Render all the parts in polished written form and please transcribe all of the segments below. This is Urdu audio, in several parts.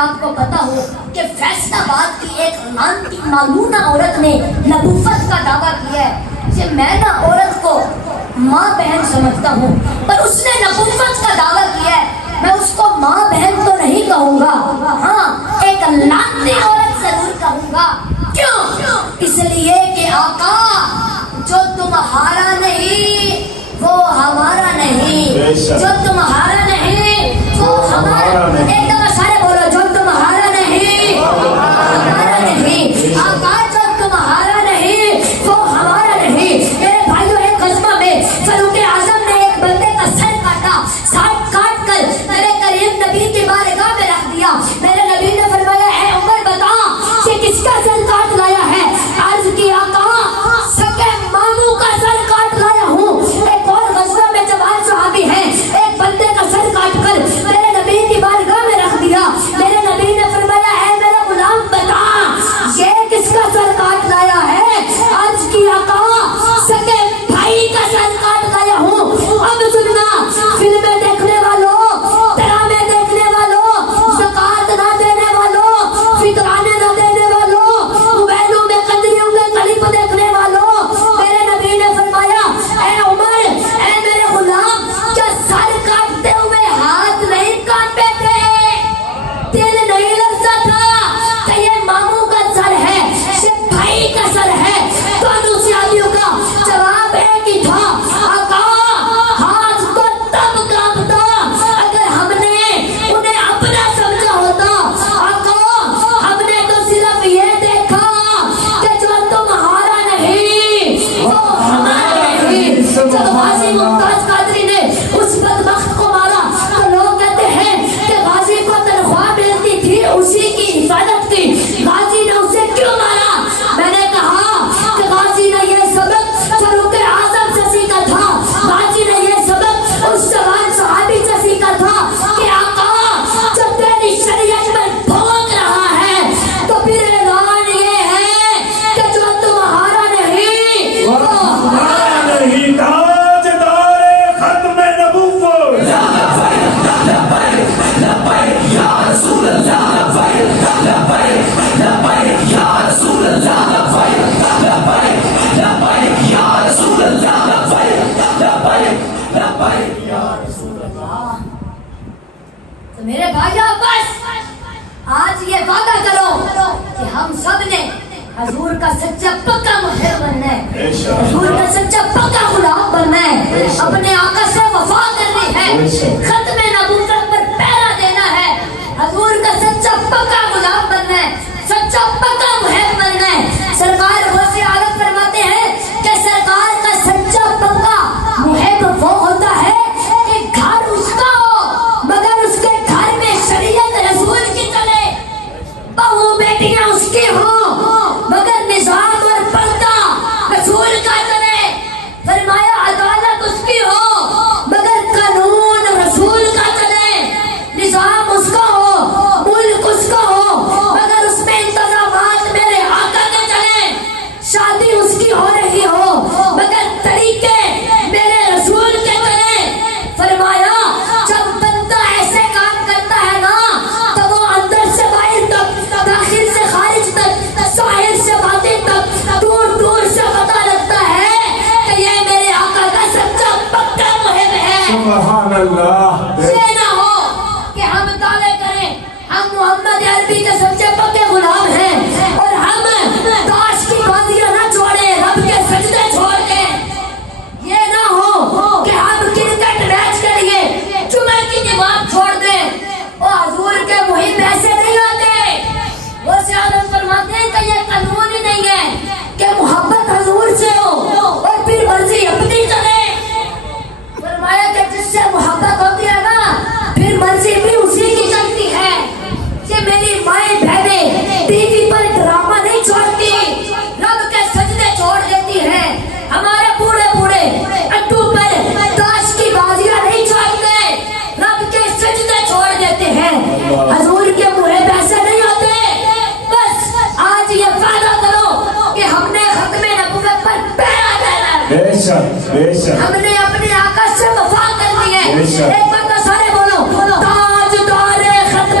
آپ کو پتا ہو کہ فیصل آباد کی ایک لانتی مالونہ عورت نے نبوت کا دعویٰ کیا ہے کہ میں نا عورت کو ماں بہن سمجھتا ہوں، پر اس نے نبوت کا دعویٰ کیا ہے، میں اس کو ماں بہن تو نہیں کہوں گا، ہاں ایک لانتی عورت ضرور کہوں گا۔ کیوں؟ اس لیے کہ آقا جو تمہارا نہیں وہ ہمارا نہیں، جو تمہارا نہیں وہ ہمارا نہیں، ایک دفعہ سارے بولو، جو تمہارا نہیں ہمارا نہیں، آقا جو تمہارا نہیں وہ ہمارا نہیں۔ میرے بھائیوں، ایک غزوہ میں فاروق اعظم نے ایک بندے کا سر کاٹا، سر کاٹ کر میرے کریم نبی کی بارگاہ میں رکھ دیا۔ میرے نبی نے فرمایا اے عمر بتا کہ کس کا سر کاٹ لایا ہے؟ عرض کی آقا سکے ماموں کا سر کاٹ لایا ہوں۔ ایک اور غزوہ میں جوان صحابی ہیں، ایک بندے کا سر کاٹ کر میرے نبی کی بارگاہ میں رکھ دیا۔ میرے نبی نے فرمایا اے میرا غلام بتا یہ کس کا سر کاٹ لایا ہے؟ عرض کی آقا سکے بھائی کا سر کاٹ لایا ہوں۔ اب سننا فلمیں دیکھنے والوں، ڈرامے دیکھنے والوں، زکات نہ دینے والوں، فطرانے نہ دینے والوں، موبائلوں میں قدریوں کے کلپ دیکھنے والوں، میرے نبی نے فرمایا اے عمر اے میرے غلام کیا سر کاٹتے ہوئے ہاتھ نہیں کانپے تھے؟ دل نہیں لگتا تھا کہ یہ ماموں کا سر ہے، یہ بھائی کا سر ہے؟ دونوں صحابیوں کا جواب ایک ہی تھا، آقا ہاتھ تو تب کانپتا اگر ہم نے انہیں اپنا سمجھا ہوتا، آقا ہم نے تو صرف یہ دیکھا کہ جو تمہارا نہیں وہ ہمارا نہیں۔ جب غازی ممتاز قادری نے اس بدبخت کو مارا تو لوگ کہتے ہیں کہ غازی کو تنخواہ ملتی تھی اسی کی حفاظت کی، غازی نے اسے کیوں مارا؟ میں نے کہا کہ غازی نے یہ سبق فاروق اعظم سے سیکھا تھا، غازی نے یہ سبق اس جوان صحابی سے سیکھا تھا کہ آقا جب تیری شریعت میں بھونک رہا ہے تو پھر اعلان یہ ہے کہ جو تمہارا نہیں وہ ہمارا نہیں، تاجدار ختم نبوت یا رسول اللہ یا رسول اللہ یا رسول اللہ یا رسول اللہ۔ تو میرے بھائیو بس آج یہ وعدہ کرو کہ ہم سب نے حضور کا سچا پکا محب بننا ہے، حضور کا سچا پکا غلام بننا ہے، اپنے آقا سے وفا کرنی ہے، ختم نبوت پر پہرا دینا ہے، حضور کا سچا پکا غلام بننا ہے، سچا پکا محب بننا ہے۔ سرکار غوث عالم فرماتے ہیں کہ سرکار کا سچا پکا محب وہ ہوتا ہے کہ گھر اس کا ہو مگر اس کے گھر میں شریعت رسول کی چلے، بہو بیٹیاں اس کی ہوں مگر نظام اور پردہ رسول کا چلے، فرمایا عدالت اس کی ہو مگر قانون رسول کا چلے، نظام اس کا ہو ملک اس کا ہو مگر اس میں انتظامات میرے آقا کے چلے، شادی اس کی ہو رہی ہو مگر طریقے میرے رسول کے چلے۔ فرمایا جب بندہ ایسے کام کرتا ہے نا تو وہ اندر سے باہر تک، داخل سے خارج تک، ظاہر سے باطن تک، دور دور سے پتہ لگتا ہے کہ یہ میرے آقا کا سچا پکا محب ہے۔ سبحان اللہ۔ یہ نہ ہو کہ ہم دعوے کریں ہم محمد عربی کے سچے پکے غلام ہیں اور ہم تاش کی بازیاں نہ چھوڑیں، رب کے سجدے چھوڑ دیں۔ یہ نہ ہو کہ ہم کرکٹ میچ کے لیے جمعے کی نماز چھوڑ دیں، اور حضور کے محب ایسے نہیں ہوتے۔ وہ سیادت فرماتے ہیں کہ یہ قانون ہی نہیں ہے کہ محبت حضور سے ہو اور پھر مرضی اپنی چلے۔ فرمایا کہ جس سے محبت ہوتی ہے نا پھر مرضی بھی اسی کی چلتی ہے۔ یہ میری مائیں بہنیں ٹی وی پر ڈرامہ نہیں چھوڑتی، رب کے سجدے چھوڑ دیتی ہیں، ہمارے بوڑھے بوڑھے اٹو پر تاش کی بازیاں نہیں چھوڑتے، رب کے سجدے چھوڑ دیتے ہیں۔ حضور کے محب ایسے نہیں ہوتے۔ بس آج یہ وعدہ کرو کہ ہم نے ختم نبوت پر پہرا دینا ہے، بے شک بے شک، ہم نے اپنے آقا سے وفا کرنی ہے۔ بے شک۔ ایک بار تو سارے بولو تاجدار ختم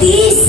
30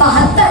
72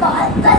72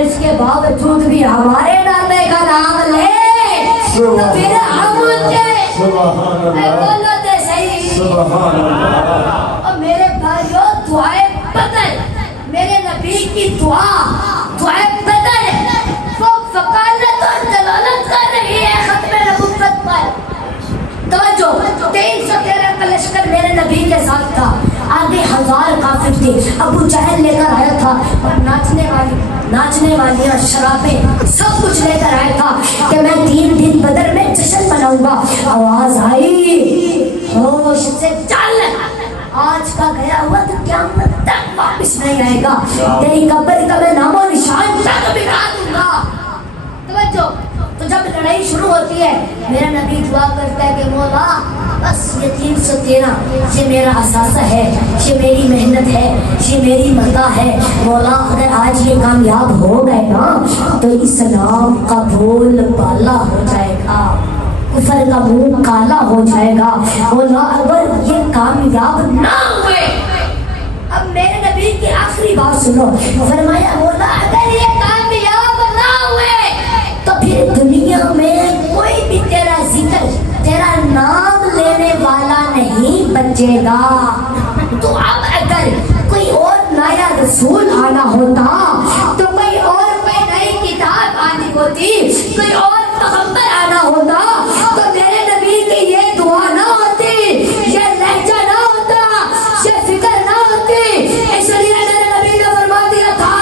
اس کے باوجود بھی ہمارے نامے کا نام لے تو پھر ہم بولو تے صحیح اور میرے بھائیو دعائیں بدل میرے نبی کی دعائیں بدل وہ فقالت اور دلالت کر رہی ہے ختم نبوت پر توجہ 313 کا لشکر میرے نبی کے ساتھ تھا آگے 1000 کافر تھے ابو جہل لے کر آیا تھا اور ناچنے والیاں شرابیں سب کچھ لے کر آیا تھا کہ میں 3 دن بدر میں جشن مناؤں گا آواز آئی ہوش سے چل آج کا گیا ہوا تو قیامت تک واپس نہیں آئے گا تیری قبر کا میں نام و نشان تک بگا دوں گا توجہ تو جب لڑائی شروع ہوتی ہے میرا نبی دعا کرتا ہے کہ مولا بس یہ 313 یہ میرا اثاثہ ہے یہ میری محنت ہے یہ میری مداح ہے مولا اگر آج یہ کامیاب ہو گئے نا تو اسلام کا بول بالا ہو جائے گا کفر کا منہ کالا ہو جائے گا مولا اگر یہ کامیاب نہ ہوئے اب میرے نبی کی آخری بات سنو فرمایا مولا اگر یہ کامیاب نہ ہوئے تو پھر دنیا میں کوئی بھی تیرا ذکر تیرا نام لینے والا نہیں بچے گا تو اب اگر کوئی اور نیا رسول آنا ہوتا تو کوئی نئی کتاب آنی ہوتی کوئی اور پیغمبر آنا ہوتا تو میرے نبی کی یہ دعا نہ ہوتی یہ لہجہ نہ ہوتا یہ فکر نہ ہوتی اس لیے میرے نبی نے فرما دیا تھا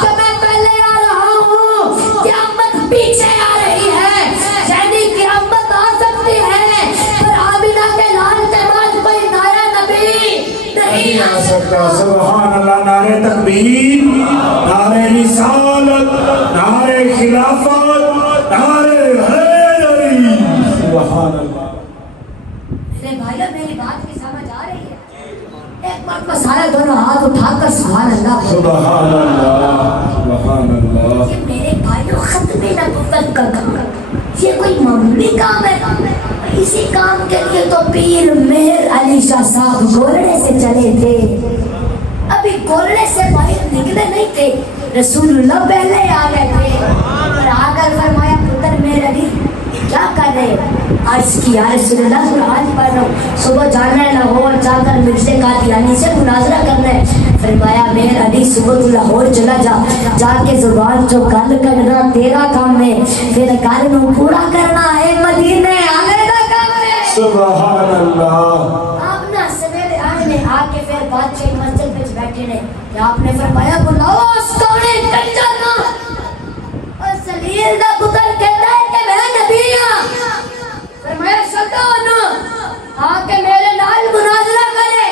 کہ میں پہلے آ رہا ہوں قیامت پیچھے آ رہی ہے یعنی قیامت آ سکتی ہے پر آمینہ کے لال کے بعد کوئی نیا نبی نہیں آ سکتا سبحان اللہ نعرہ تکبیر نعرہ رسالت نعرہ خلافت نعرہ حیدری سبحان اللہ میرے بھائیو میری بات کی سمجھ آ رہی ہے ایک مرتبہ سارے دونوں ہاتھ اٹھا کر سبحان اللہ سبحان اللہ سبحان اللہ یہ میرے بھائیو ختم نبوت کا کام یہ کوئی معمولی کام ہے اسی کام کے لیے تو پیر مہر علی شاہ صاحب گولڑے سے چلے تھے ابھی گولڑے سے باہر نکلے نہیں تھے رسول اللہ پہلے آ گئے تھے اور آ کر فرمایا پتر مہر علی کیا کر رہے عرض کی یا رسول اللہ قرآن پڑھ رہا ہوں صبح جانا ہے لاہور جا کر مرزا قادیانی سے مناظرہ کرنا ہے فرمایا مہر علی صبح تو لاہور چلا جا کے زبان جو گل کرنا تیرا کام ہے پھر گل نو پورا کرنا ہے مدینے آنے کا کام ہے سبحان اللہ آپ نا سویرے آنے میں آ کے پھر بادشاہ مسجد میں بیٹھے نے کہ آپ نے فرمایا بلاؤ استونے کنجر نا اور سلیل دا پتر کہتا ہے کہ میں نبی ہوں فرمایا سلطان آ کے میرے نال مناظرہ کرے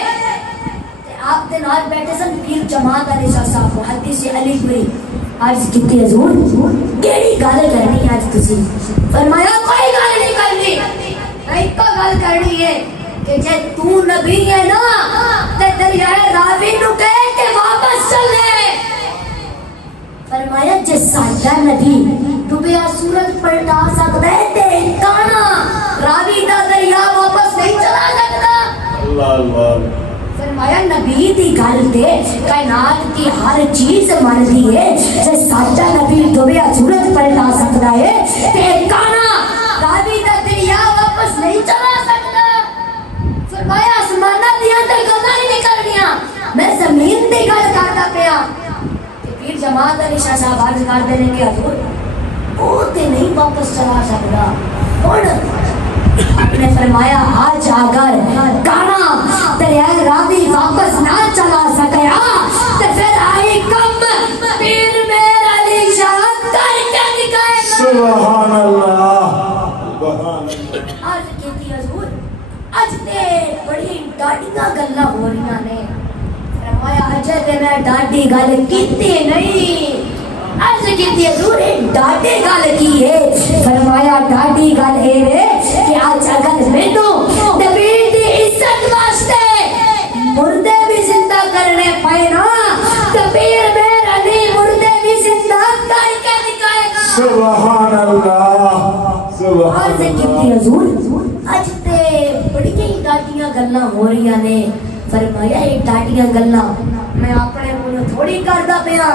آپ دے نال بیٹھے سن پیر جماعت علی شاہ صاحب محدث علی پوری عرض کیتی حضور کیڑی گل کرنی آج تسی فرمایا کوئی گل نہیں کرنی ایک گل کرنی ہے کہ جے تو نبی ہے نا تے دریائے راوی نو کہے کہ واپس چل جائے فرمایا جے ساڈا نبی ڈوبیا سورج پلٹا سکتا ہے تے کانا راوی دا دریا واپس نہیں چلا سکتا اللہ اللہ فرمایا نبی دی گل تے کائنات کی ہر چیز مانتی ہے جے ساڈا نبی ڈوبیا سورج پلٹا سکتا ہے تے کانا راوی دا دریا واپس نہیں چلا سکتا فرمایا آسمانہ دیاں تے گلاں نہیں نکلنیاں میں زمین دی گل کردا پیا پیر جماعت علی شاہ صاحب عرض کرتے ہیں کہ حضور وہ تے نہیں واپس چلا سکتا آپ نے فرمایا آج اگر کانا دریائے راوی واپس نہ چلا سکیا تو پھر آئی کم پیر مہر علی شاہ کر کے دکھائے گا سبحان اللہ سبحان اللہ آج کہتی حضور آج تے بڑی ڈاڈیاں گلاں ہو رہی نے فرمایا اجے تے میں ڈاڈی گل کیتی نہیں عرض کیتی حضور ڈاڈی گل کی ہے فرمایا ڈاڈی گل اے ہے کہ آج اگر مینوں نبی دی عزت واسطے مردے بھی زندہ کرنے پائے نا تو پیر مہر علی مردے بھی زندہ کر کے دکھائے گا سبحان اللہ سبحان عرض کیتی حضور اج تے بڑیاں ڈاڈیاں گلاں ہو رہی نے فرمایا یہ ڈاڈیاں گلاں میں اپنے منہ تھوڑی کردا پیا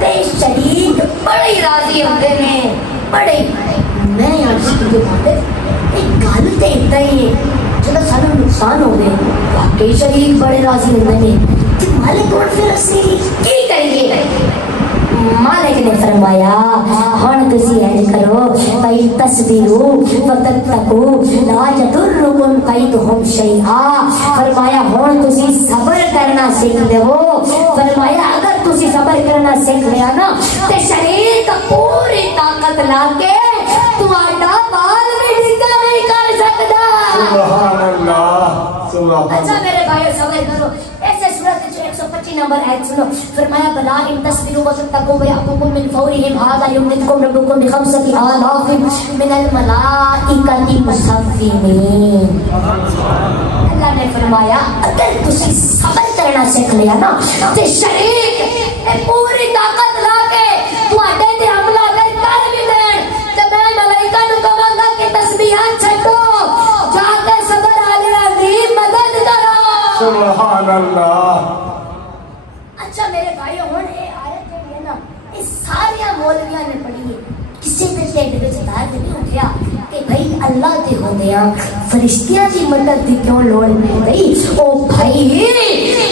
تے شریک بڑے راضی ہوتے ہیں بڑے میں عرض کی بات ایک گل تے اتنا ہی ہے جب سارا نقصان ہو گئے واقعی شریک بڑے راضی ہوتے ہیں کہ مالک اور پھر اسی کی کریے مالک نے فرمایا ہن تسی ایج کرو بھائی تصبروا وتتقوا لا یضرکم کیدہم شیئا فرمایا ہن تسی صبر کرنا سیکھ لو فرمایا اگر تسی صبر کرنا سیکھ لیا نا تے شریک پوری طاقت لا کے تہاڈا بال بھی ڈھگا نہیں کر سکدا سبحان اللہ سبحان اچھا میرے بھائیو صبر کرو ایسے سورۃ 125 نمبر آیت سنو فرمایا بلا ان تصبروا وتتقوا ويأتوكم من فورهم هذا يمددكم ربكم بخمسة آلاف من الملائكة مسومين اللہ نے فرمایا اگر تسی صبر کرنا سیکھ لیا نا تے شریک پوری طاقت لا کے تواڈے تے حملہ کر بھی دین تے میں ملائکہ نوں کہاں گا کہ تسبیحات چھڈو جا کے صبر والیاں دی مدد کرو سبحان اللہ اچھا میرے بھائیو ہن اے آیت جو ہے نا اس ساری مولویاں نے پڑھی ہے کسی تے ٹھڈ وچ دار نہیں اٹھیا کہ بھائی اللہ تے ہوندیاں فرشتیاں دی مدد دی کیوں لوڑ نہیں گئی او بھائی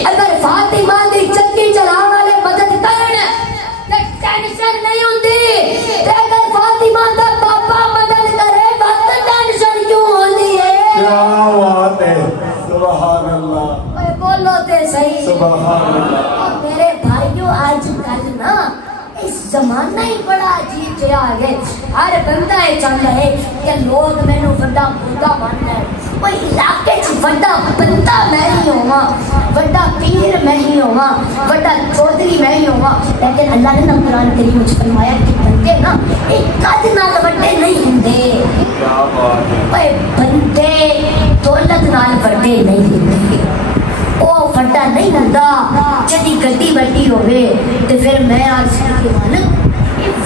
اگر فاطمہ دی چکی چلاون والے مدد کرن تے ٹینشن نہیں ہوندی تے اگر فاطمہ دا پاپا مدد کرے بس ٹینشن کیوں ہوندی ہے کیا بات ہے سبحان اللہ اوے بولو تے صحیح سبحان اللہ میرے بھائیو آج کل نا اس زمانہ ہی بڑا عجیب جہا آ گئے ہر بندہ یہ چاہتا ہے کہ لوگ مینو بڑا بوڑھا ماننا ہے کوئی علاقے چ بڑا بندہ میں ہی ہوا بڑا پیر میں ہی ہوا بڑا چودھری میں ہی ہوا لیکن اللہ نے نا قرآن کریم وچ فرمایا کہ بندے نا ایک قد نال بڑے نہیں ہوندے کیا بات ہے اوے بندے دولت نال بڑے نہیں ہوندے او بڑا نہیں ہوندا جدی گڈی بڑی ہوے تے پھر میں عرض کی مالک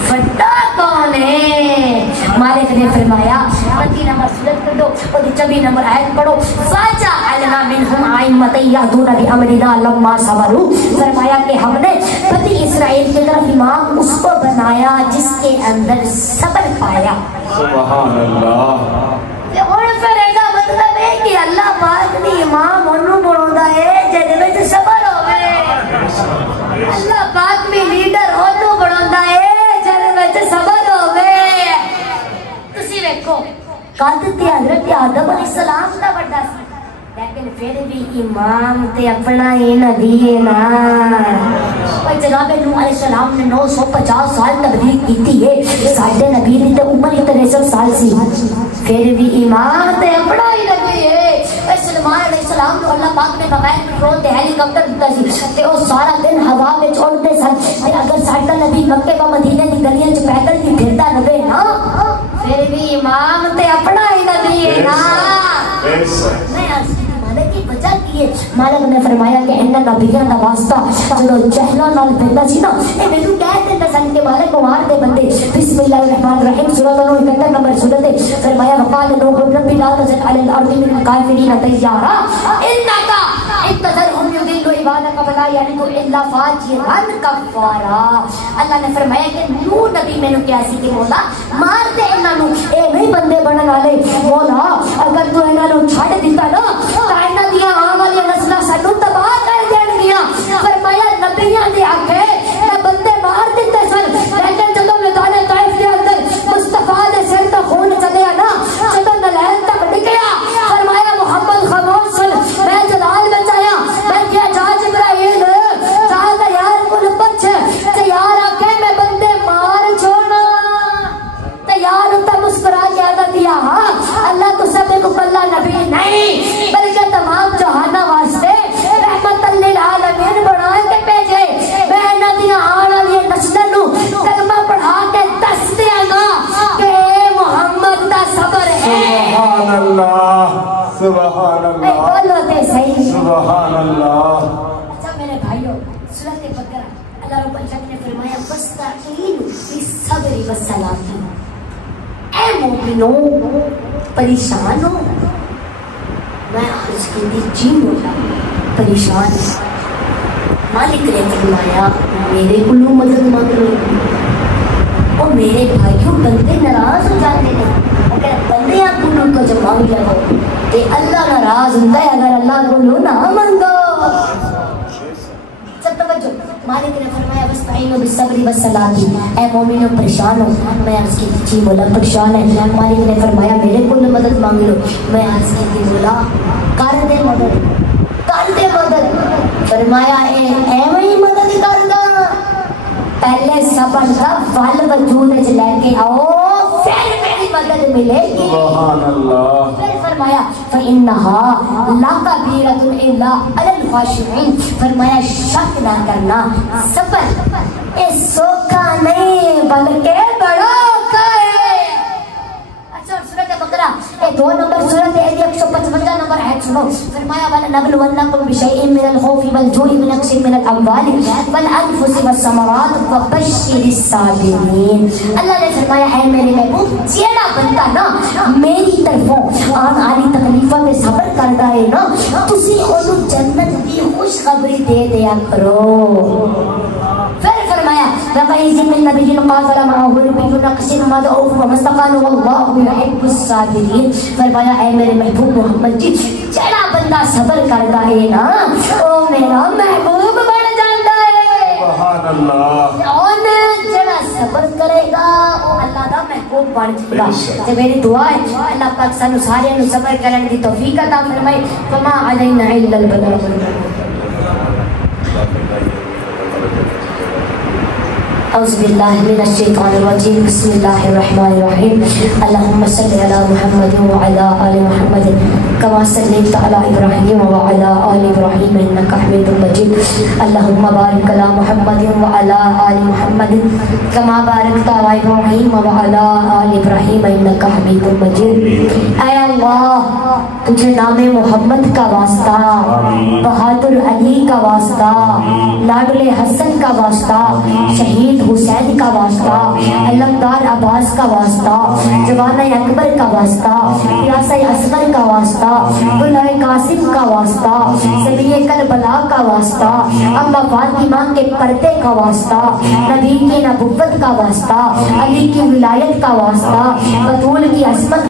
بڑا کون ہے مالک نے فرمایا 25 نمبر سورت پڑھو اور 26 نمبر آیت پڑھو فاجا علنا منہم ائمۃ یہدون بامرنا لما صبروا فرمایا کہ ہم نے بنی اسرائیل کی طرف امام اس کو بنایا جس کے اندر صبر پایا سبحان اللہ اور پھر ایسا مطلب ہے کہ اللہ پاک نے امام انہوں بڑھوندا ہے جہدے وچ صبر ہوے اللہ پاک میں لیڈر انہوں بڑھوندا ہے جہدے وچ صبر ہوے تسی ویکھو قد تے حضرت آدم علیہ السلام دا بڑا سی لیکن پھر بھی امام تے اپنا ہی نبی ہے نا اور جناب نوح علیہ السلام نے 950 سال تبلیغ کی ہے ساڈے نبی دی تے عمر 63 سال سی پھر بھی امام تے اپنا ہی نبی ہے سلمان علیہ السلام کو اللہ پاک نے بغیر پیٹرول تے ہیلی کاپٹر دیتا سی تے او سارا دن ہوا وچ اڑتے سن تے اگر ساڈا نبی مکے و مدینے دی گلیاں وچ پیدل بھی پھردا رہے نا پھر بھی امام تے اپنا ہی نبی ہے نا مالک کی وجہ کی ہے مالک نے فرمایا کہ ان نبیوں کا واسطہ جو جہلاں نال پیدا سی نا اے مینوں کہہ دے سن کہ مالک مار دے بندے بسم اللہ الرحمن الرحیم سورۃ نور 71 نمبر سورت ہے فرمایا وقال نوح رب لا تذر علی الارض من الکافرین دیارا انک انتظرهم یضلوا عبادک ولا یلدوا الا فاجرا کفارا اللہ نے فرمایا کہ نوح نبی مینوں کہیا سی کہ مولا مار دے انہاں نوں اے نہیں بندے بنن والے مولا اگر تو انہاں نوں چھڈ دتا نا کائنات دیاں آن والی نسلاں سانوں تباہ کر دین گیاں فرمایا نبیاں دے آگے بندے مار دیتے سن لیکن جدوں میدان طائف دے اندر مصطفیٰ دے سر تے خون چلیا نا جدوں نلائن تک نکلیا فرمایا محمد خاموش سن میں جلال بچایا میں کیا جا جبرائیل جا یار کو بچ تے یار آکے میں بندے مار چھوڑنا تے یار تے مسکرا کے آگا دیا ہاں اللہ تو سب کو بلا نبی نہیں بلکہ تمام جہانہ واسطے رحمت للعالمین بنا کے بھیجے میں انہاں دی آن والی نسل نوں کلمہ پڑھا کے دس دیاں گا کہ محمد دا صبر ہے سبحان اللہ سبحان اللہ بولو تے صحیح سبحان اللہ اچھا میرے بھائیو سورۃ بقرہ اللہ رب العزت نے فرمایا فاستعینوا بالصبر والصلاۃ اے مومنوں پریشان ہو میں عرض کی دی جن ہو پریشان مالک نے فرمایا میرے کو مدد مانگ لو. اور میرے بھائیوں بندے ناراض ہو جاتے ہیں اگر بندے آپ کو جب مانگ لو تو اللہ ناراض ہوتا ہے اگر اللہ کو نہ مانگو. سب توجہ. مالک نے فرمایا وَاسْتَعِينُوا بِالصَّبْرِ وَالصَّلَاةِ. اے مومنوں پریشان ہو. میں عرض کی تھی بولا پریشان ہے. مالک نے فرمایا میرے کو مدد مانگ لو. میں عرض کی تھی بولا کر دے مدد کر دے مدد. فرمایا اے وہی مدد کر دا پہلے صبر کا پھل وجود وچ لے کے آؤ پھر میری مدد ملے گی. سبحان اللہ. پھر فرمایا فَإِنَّهَا لَكَبِيرَةٌ إِلَّا عَلَى الْخَاشِعِينَ. فرمایا شک نہ کرنا صبر اے سوکھا نہیں بلکہ بڑا اوکھا ہے. اچھا سورۃ بقرہ اے 2 نمبر سورۃ ہے 155 نمبر ہے. سنو فرمایا وَلَنَبْلُوَنَّكُمْ بِشَيْءٍ مِّنَ الْخَوْفِ وَالْجُوعِ وَنَقْصٍ مِّنَ الْأَمْوَالِ وَالْأَنفُسِ وَالثَّمَرَاتِ وَبَشِّرِ الصَّابِرِينَ. اللہ نے فرمایا اے میرے محبوب جیڑا بندہ نا میری طرفوں آن آلی تکلیفوں میں صبر کرتا ہے نا تسی انہوں جنت کی خوشخبری دے دیا کرو. پھر فرمایا وَقَيْزِ مِن نَبِيٍّ قَاتَلَ مَعَهُ رِبِّيٌّ نَقْصٍ مَدْعُوفٌ وَمَسْتَقَانُ وَاللَّهُ يُحِبُّ الصَّابِرِينَ. فرمایا اے میرے محبوب محمد جی جڑا بندہ صبر کرتا ہے نا او میرا محبوب بن جاتا ہے. سبحان اللہ. اور جڑا صبر کرے گا وہ اللہ دا محبوب بن جائے گا. تے میری دعا ہے اللہ پاک سانو سارے نو صبر کرن دی توفیق عطا فرمائے. وما علینا الا البلاغ المبین. اعوذ باللہ من الشیطان الرجیم بسم اللہ الرحمن الرحیم. اللہم صلی علی محمد وعلی آل محمد کما صلیت علی ابراہیم وعلی آل ابراہیم انک حمید مجید. اللہم بارک علی محمد وعلی آل محمد کما بارکت علی ابراہیم وعلی آل ابراہیم انک حمید مجید. اے اللہ تجھے نام محمد کا واسطہ بہادر علی کا واسطہ لاڈلے حسن کا واسطہ شہید حسین کا واسطہ علمدار عباس کا واسطہ جوانہ اکبر کا واسطہ پیاسہ اصغر کا واسطہ بلائے قاسم کا واسطہ سبیہ کربلا کا واسطہ اماں فاطمہ کے پردے کا واسطہ نبی کی نبوت کا واسطہ علی کی ولایت کا واسطہ بطول کی عصمت